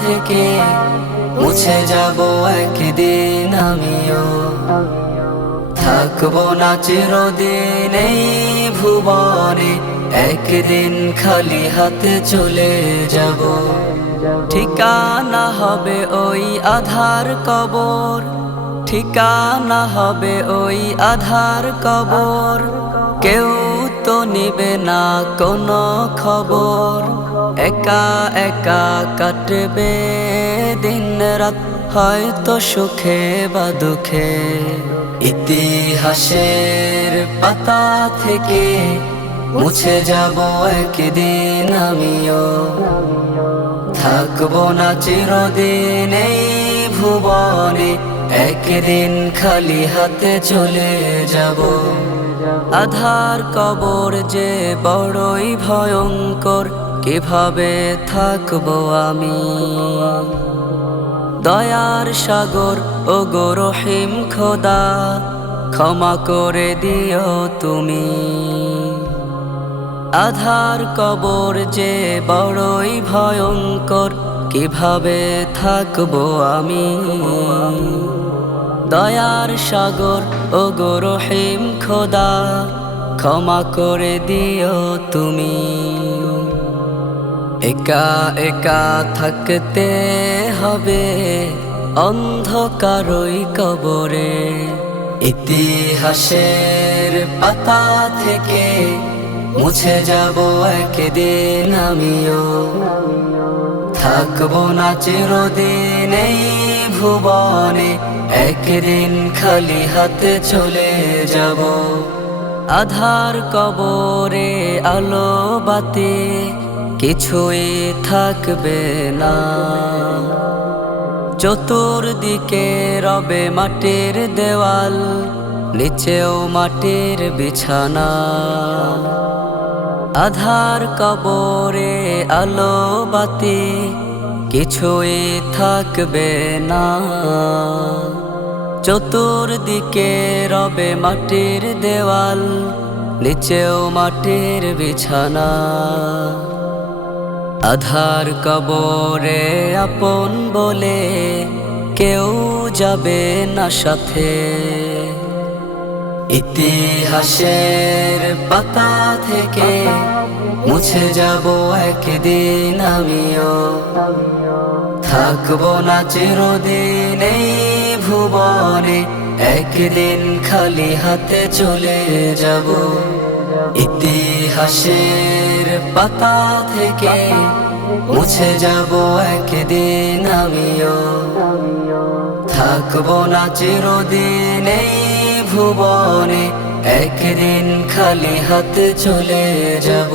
থেকে মুছে যাব একদিন আমিও। থাকব না চিরদিন এই ভুবনে, একদিন খালি হাতে চলে যাব। ঠিকানা হবে ওই আধার কবর, ঠিকানা হবে ওই আধার কবর। কেউ নিবে না কোনো খবর। একা একা কাটবে দিন রাত হয়তো সুখে বা দুঃখে। ইতিহাসের পাতা থেকে মুছে যাব একদিন আমিও। থাকব না চিরদিন এই ভুবনে একদিন খালি হাতে চলে যাব। আধার কবর যে বড়ই ভয়ঙ্কর, কীভাবে থাকব আমি? দয়ার সাগর ও গো রহিম খোদা, ক্ষমা করে দিও তুমি। আধার কবর যে বড়ই ভয়ঙ্কর, কীভাবে থাকব আমি? দয়ার সাগর ও গো রহিম খোদা, ক্ষমা করে দিও তুমি। একা একা থাকতে হবে অন্ধকারই কবরে। ইতিহাসের পাতা থেকে মুছে যাব একদিন আমিও। থাকব না চিরদিন এই ভুবনে একদিন খালি হাতে চলে যাব। আধার কবরে আলো বাতি কিছুই থাকবে না। চতুর্দিকে রবে মাটির দেওয়াল, নিচেও মাটির বিছানা। আধার কবরে আলো বাতি কিছুই থাকবে না। চতুর্দিকে রবে মাটির দেওয়াল, নিচেও মাটির বিছানা। আধার কবরে আপন বলে কেউ যাবে না সাথে। ইতিহাসের পাতা থেকে মুছে যাব একদিন আমিও। থাকব না চিরদিন এই ভুবনে, একদিন খালি হাতে চলে যাব। ইতিহাসের পাতা থেকে মুছে যাব একদিন আমিও। থাকব না চিরদিন এই ভুবনে একদিন খালি হাতে চলে যাব।